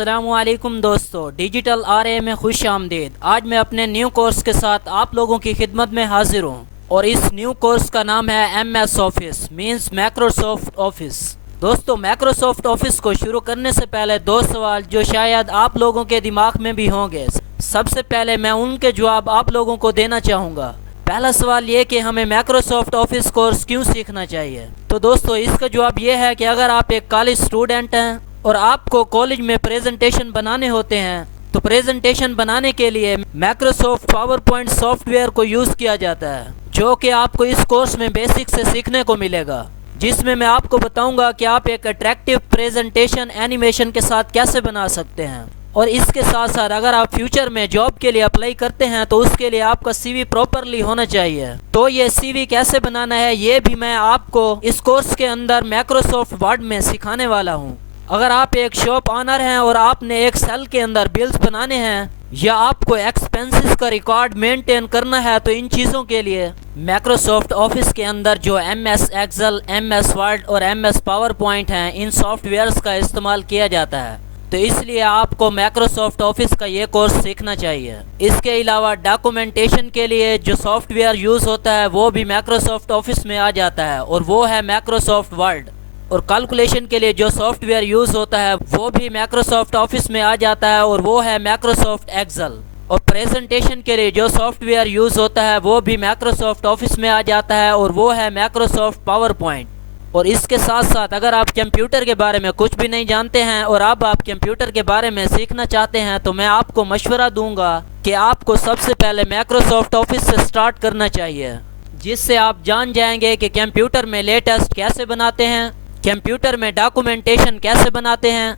अस्सलामुअलैकुम दोस्तों, digital RA में खुश आमदीद। आज मैं अपने न्यू कोर्स के साथ आप लोगों की खिदमत में हाजिर हूँ और इस न्यू कोर्स का नाम है MS office means Microsoft office. दोस्तों, माइक्रोसॉफ्ट ऑफिस को शुरू करने से पहले दो सवाल जो शायद आप लोगों के दिमाग में भी होंगे, सबसे पहले मैं उनके जवाब आप लोगों को देना चाहूँगा। पहला सवाल ये कि हमें माइक्रोसॉफ्ट ऑफिस कोर्स क्यों सीखना चाहिए। तो दोस्तों, इसका जवाब ये है कि अगर आप एक कॉलेज स्टूडेंट हैं और आपको कॉलेज में प्रेजेंटेशन बनाने होते हैं तो प्रेजेंटेशन बनाने के लिए माइक्रोसॉफ्ट पावर पॉइंट सॉफ्टवेयर को यूज़ किया जाता है, जो कि आपको इस कोर्स में बेसिक से सीखने को मिलेगा, जिसमें मैं आपको बताऊंगा कि आप एक अट्रैक्टिव प्रेजेंटेशन एनिमेशन के साथ कैसे बना सकते हैं। और इसके साथ साथ अगर आप फ्यूचर में जॉब के लिए अप्लाई करते हैं तो उसके लिए आपका CV प्रॉपरली होना चाहिए। तो ये CV कैसे बनाना है ये भी मैं आपको इस कोर्स के अंदर माइक्रोसॉफ्ट वर्ड में सिखाने वाला हूँ। अगर आप एक शॉप ऑनर हैं और आपने एक सेल के अंदर बिल्स बनाने हैं या आपको एक्सपेंसेस का रिकॉर्ड मेंटेन करना है तो इन चीज़ों के लिए माइक्रोसॉफ्ट ऑफिस के अंदर जो MS एक्सेल, MS वर्ड और MS पावर पॉइंट हैं, इन सॉफ्टवेयर्स का इस्तेमाल किया जाता है। तो इसलिए आपको माइक्रोसॉफ्ट ऑफिस का ये कोर्स सीखना चाहिए। इसके अलावा डॉक्यूमेंटेशन के लिए जो सॉफ्टवेयर यूज़ होता है वो भी माइक्रोसॉफ्ट ऑफिस में आ जाता है और वो है माइक्रोसॉफ्ट वर्ड। और कैलकुलेशन के लिए जो सॉफ्टवेयर यूज़ होता है वो भी माइक्रोसॉफ्ट ऑफिस में आ जाता है और वो है माइक्रोसॉफ्ट एक्सेल। और प्रेजेंटेशन के लिए जो सॉफ्टवेयर यूज़ होता है वो भी माइक्रोसॉफ्ट ऑफिस में आ जाता है और वो है माइक्रोसॉफ्ट पावर पॉइंट। और इसके साथ साथ अगर आप कंप्यूटर के बारे में कुछ भी नहीं जानते हैं और अब आप कंप्यूटर के बारे में सीखना चाहते हैं तो मैं आपको मशवरा दूंगा कि आपको सबसे पहले माइक्रोसॉफ्ट ऑफिस से स्टार्ट करना चाहिए, जिससे आप जान जाएंगे कि कंप्यूटर में लेटेस्ट कैसे बनाते हैं, कंप्यूटर में डॉक्यूमेंटेशन कैसे बनाते हैं,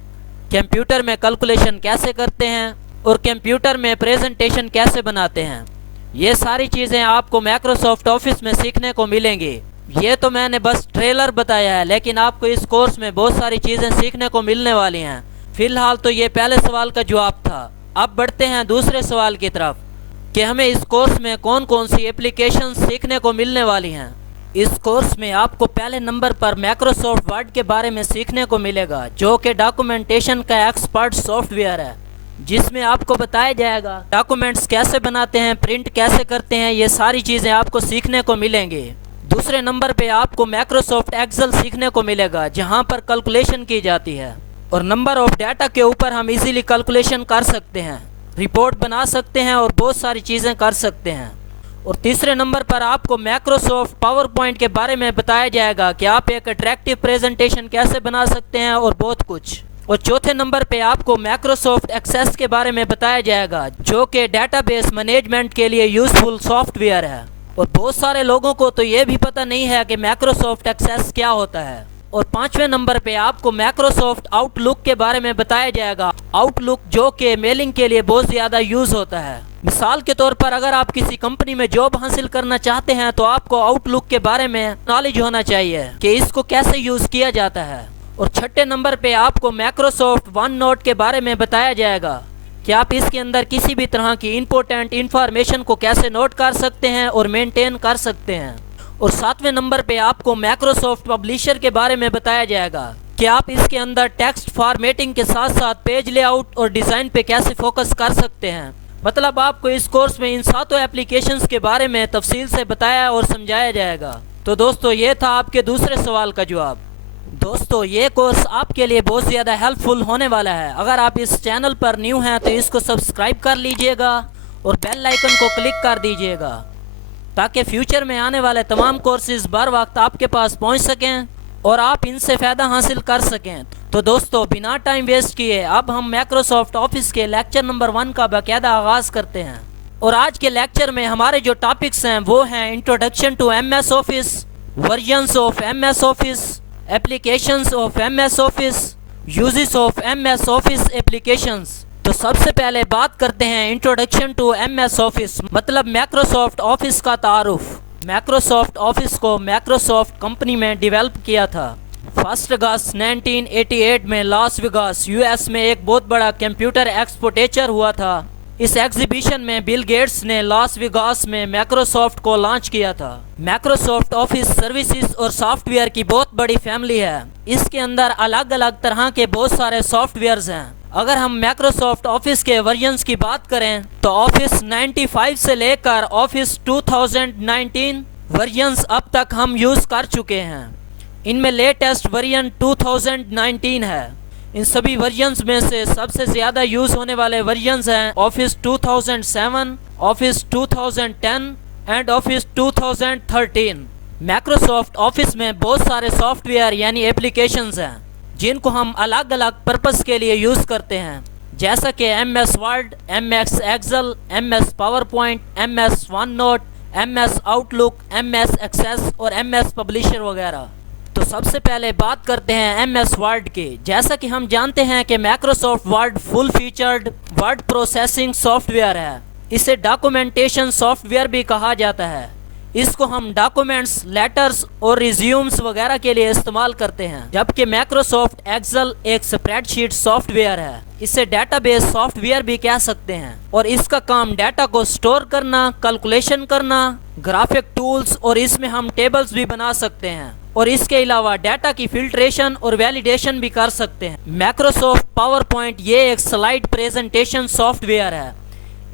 कंप्यूटर में कैलकुलेशन कैसे करते हैं और कंप्यूटर में प्रेजेंटेशन कैसे बनाते हैं। ये सारी चीज़ें आपको माइक्रोसॉफ्ट ऑफिस में सीखने को मिलेंगी। ये तो मैंने बस ट्रेलर बताया है, लेकिन आपको इस कोर्स में बहुत सारी चीज़ें सीखने को मिलने वाली हैं। फिलहाल तो ये पहले सवाल का जवाब था। अब बढ़ते हैं दूसरे सवाल की तरफ कि हमें इस कोर्स में कौन कौन सी एप्लीकेशन सीखने को मिलने वाली हैं। इस कोर्स में आपको पहले नंबर पर माइक्रोसॉफ्ट वर्ड के बारे में सीखने को मिलेगा, जो कि डॉक्यूमेंटेशन का एक्सपर्ट सॉफ्टवेयर है, जिसमें आपको बताया जाएगा डॉक्यूमेंट्स कैसे बनाते हैं, प्रिंट कैसे करते हैं, ये सारी चीज़ें आपको सीखने को मिलेंगी। दूसरे नंबर पे आपको माइक्रोसॉफ्ट एक्सेल सीखने को मिलेगा, जहां पर कैलकुलेशन की जाती है और नंबर ऑफ डाटा के ऊपर हम इजीली कैलकुलेशन कर सकते हैं, रिपोर्ट बना सकते हैं और बहुत सारी चीज़ें कर सकते हैं। और तीसरे नंबर पर आपको माइक्रोसॉफ्ट पावर पॉइंट के बारे में बताया जाएगा कि आप एक अट्रैक्टिव प्रेजेंटेशन कैसे बना सकते हैं और बहुत कुछ। और चौथे नंबर पे आपको माइक्रोसॉफ्ट एक्सेस के बारे में बताया जाएगा, जो कि डेटाबेस मैनेजमेंट के लिए यूजफुल सॉफ्टवेयर है। और बहुत सारे लोगों को तो ये भी पता नहीं है कि माइक्रोसॉफ्ट एक्सेस क्या होता है। और पांचवें नंबर पे आपको माइक्रोसॉफ्ट आउटलुक के बारे में बताया जाएगा, आउटलुक जो कि मेलिंग के लिए बहुत ज़्यादा यूज़ होता है। मिसाल के तौर पर अगर आप किसी कंपनी में जॉब हासिल करना चाहते हैं तो आपको आउटलुक के बारे में नॉलेज होना चाहिए कि इसको कैसे यूज़ किया जाता है। और छठे नंबर पे आपको माइक्रोसॉफ्ट वन नोट के बारे में बताया जाएगा कि आप इसके अंदर किसी भी तरह की इंपॉर्टेंट इंफॉर्मेशन को कैसे नोट कर सकते हैं और मेंटेन कर सकते हैं। और सातवें नंबर पे आपको माइक्रोसॉफ्ट पब्लिशर के बारे में बताया जाएगा कि आप इसके अंदर टेक्स्ट फॉर्मेटिंग के साथ साथ पेज लेआउट और डिज़ाइन पे कैसे फोकस कर सकते हैं। मतलब आपको इस कोर्स में इन सातों एप्लीकेशंस के बारे में तफसील से बताया और समझाया जाएगा। तो दोस्तों, ये था आपके दूसरे सवाल का जवाब। दोस्तों, ये कोर्स आपके लिए बहुत ज़्यादा हेल्पफुल होने वाला है। अगर आप इस चैनल पर न्यू हैं तो इसको सब्सक्राइब कर लीजिएगा और बेल आइकन को क्लिक कर दीजिएगा, ताकि फ्यूचर में आने वाले तमाम कोर्सेज बर वक्त आपके पास पहुंच सकें और आप इनसे फ़ायदा हासिल कर सकें। तो दोस्तों, बिना टाइम वेस्ट किए अब हम माइक्रोसॉफ्ट ऑफिस के लेक्चर नंबर 1 का बाकायदा आगाज़ करते हैं। और आज के लेक्चर में हमारे जो टॉपिक्स हैं वो हैं introduction to MS office, versions of MS office, applications of MS office, uses of MS office applications. तो सबसे पहले बात करते हैं इंट्रोडक्शन टू MS ऑफिस, मतलब माइक्रोसॉफ्ट ऑफिस का तारुफ। माइक्रोसॉफ्ट ऑफिस को माइक्रोसॉफ्ट कंपनी में डेवलप किया था। 1 अगस्त 1988 में लॉस वेगास US में एक बहुत बड़ा कंप्यूटर एक्सपोटेचर हुआ था। इस एग्जीबिशन में बिल गेट्स ने लॉस वेगास में माइक्रोसॉफ्ट को लॉन्च किया था। माइक्रोसॉफ्ट ऑफिस सर्विसेज और सॉफ्टवेयर की बहुत बड़ी फैमिली है। इसके अंदर अलग अलग तरह के बहुत सारे सॉफ्टवेयर्स हैं। अगर हम माइक्रोसॉफ्ट ऑफिस के वर्जन्स की बात करें तो ऑफिस 95 से लेकर ऑफिस 2019 वर्जन्स अब तक हम यूज़ कर चुके हैं। इनमें लेटेस्ट वर्जन 2019 है। इन सभी वर्जन्स में से सबसे ज़्यादा यूज़ होने वाले वर्जन्स हैं office 2007, office 2010 and office 2013। Microsoft office में बहुत सारे सॉफ्टवेयर यानी एप्लीकेशंस हैं जिनको हम अलग अलग पर्पस के लिए यूज़ करते हैं, जैसा कि MS Word, MS Excel, MS PowerPoint, MS OneNote, MS Outlook, MS Access और MS पब्लिशर वगैरह। तो सबसे पहले बात करते हैं MS वर्ड की। जैसा कि हम जानते हैं कि Microsoft word full featured word processing software है। इसे डॉक्यूमेंटेशन सॉफ्टवेयर भी कहा जाता है। इसको हम डॉक्यूमेंट्स, लेटर्स और रिज्यूम्स वगैरह के लिए इस्तेमाल करते हैं। जबकि माइक्रोसॉफ्ट एक्सेल एक स्प्रेडशीट सॉफ्टवेयर है। इसे डेटाबेस सॉफ्टवेयर भी कह सकते हैं और इसका काम डाटा को स्टोर करना, कैलकुलेशन करना, ग्राफिक टूल्स और इसमें हम टेबल्स भी बना सकते हैं और इसके अलावा डाटा की फिल्ट्रेशन और वैलिडेशन भी कर सकते हैं। माइक्रोसॉफ्ट पावर पॉइंट ये एक स्लाइड प्रेजेंटेशन सॉफ्टवेयर है।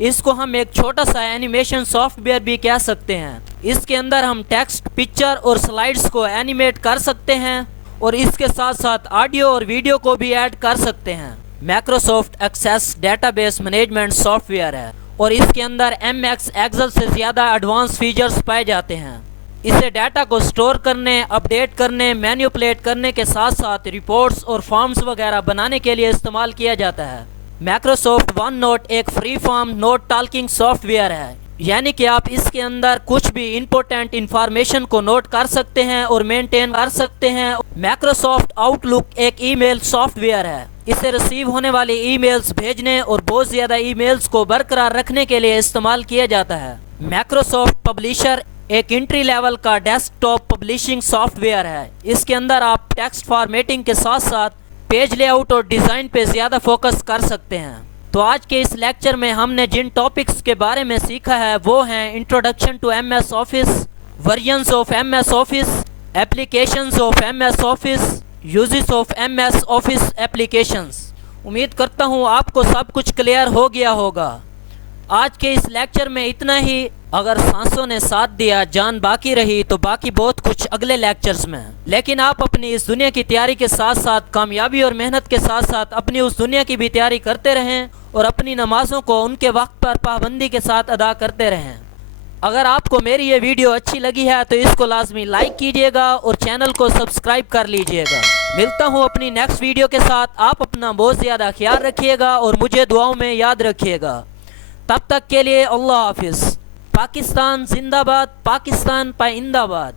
इसको हम एक छोटा सा एनिमेशन सॉफ्टवेयर भी कह सकते हैं। इसके अंदर हम टेक्स्ट, पिक्चर और स्लाइड्स को एनिमेट कर सकते हैं और इसके साथ साथ ऑडियो और वीडियो को भी ऐड कर सकते हैं। Microsoft Access database management software है और इसके अंदर MS एक्सेल से ज़्यादा एडवांस फीचर्स पाए जाते हैं। इसे डाटा को स्टोर करने, अपडेट करने, मैनिपुलेट करने के साथ साथ रिपोर्ट्स और फॉर्म्स वगैरह बनाने के लिए इस्तेमाल किया जाता है। माइक्रोसॉफ्ट वन नोट एक फ्री फॉर्म नोट टाल्किंग सॉफ्टवेयर है, यानी कि आप इसके अंदर कुछ भी इंपॉर्टेंट इंफॉर्मेशन को नोट कर सकते हैं और मेंटेन कर सकते हैं। माइक्रोसॉफ्ट आउटलुक एक ईमेल सॉफ्टवेयर है। इसे रिसीव होने वाली ईमेल्स भेजने और बहुत ज़्यादा ईमेल्स को बरकरार रखने के लिए इस्तेमाल किया जाता है। माइक्रोसॉफ्ट पब्लिशर एक एंट्री लेवल का डेस्कटॉप पब्लिशिंग सॉफ्टवेयर है। इसके अंदर आप टेक्स्ट फॉर्मेटिंग के साथ साथ पेज लेआउट और डिज़ाइन पे ज़्यादा फोकस कर सकते हैं। तो आज के इस लेक्चर में हमने जिन टॉपिक्स के बारे में सीखा है वो हैं introduction to MS office, versions of MS office, applications of MS office, uses of MS office applications. उम्मीद करता हूँ आपको सब कुछ क्लियर हो गया होगा। आज के इस लेक्चर में इतना ही। अगर सांसों ने साथ दिया, जान बाकी रही तो बाकी बहुत कुछ अगले लेक्चर्स में। लेकिन आप अपनी इस दुनिया की तैयारी के साथ साथ कामयाबी और मेहनत के साथ साथ अपनी उस दुनिया की भी तैयारी करते रहें और अपनी नमाज़ों को उनके वक्त पर पाबंदी के साथ अदा करते रहें। अगर आपको मेरी ये वीडियो अच्छी लगी है तो इसको लाजमी लाइक कीजिएगा और चैनल को सब्सक्राइब कर लीजिएगा। मिलता हूँ अपनी नेक्स्ट वीडियो के साथ। आप अपना बहुत ज़्यादा ख्याल रखिएगा और मुझे दुआओं में याद रखिएगा। तब तक के लिए अल्लाह हाफिज़। पाकिस्तान जिंदाबाद, पाकिस्तान पाइंदाबाद।